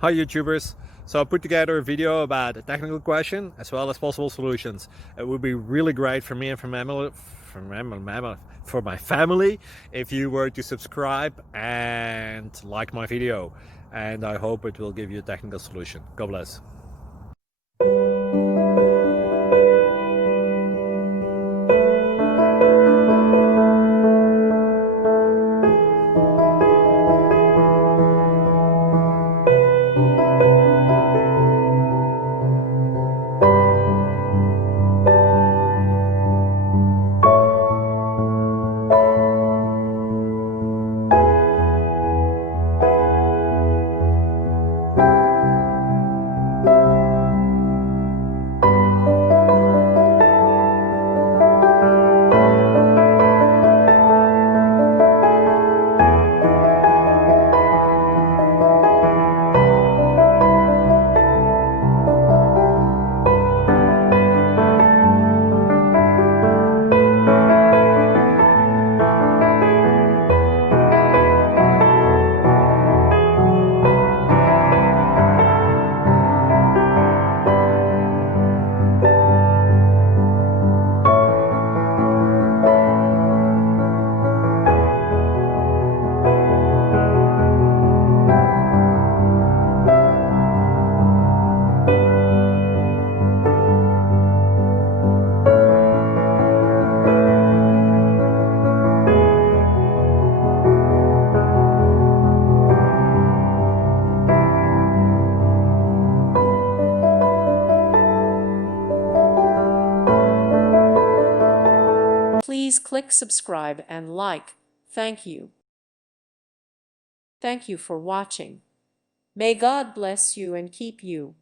Hi YouTubers! So I put together a video about a technical question as well as possible solutions. It would be really great for me and for my family if you were to subscribe and like my video, and I hope it will give you a technical solution. God bless. Please click subscribe and like. Thank you. Thank you for watching. May God bless you and keep you.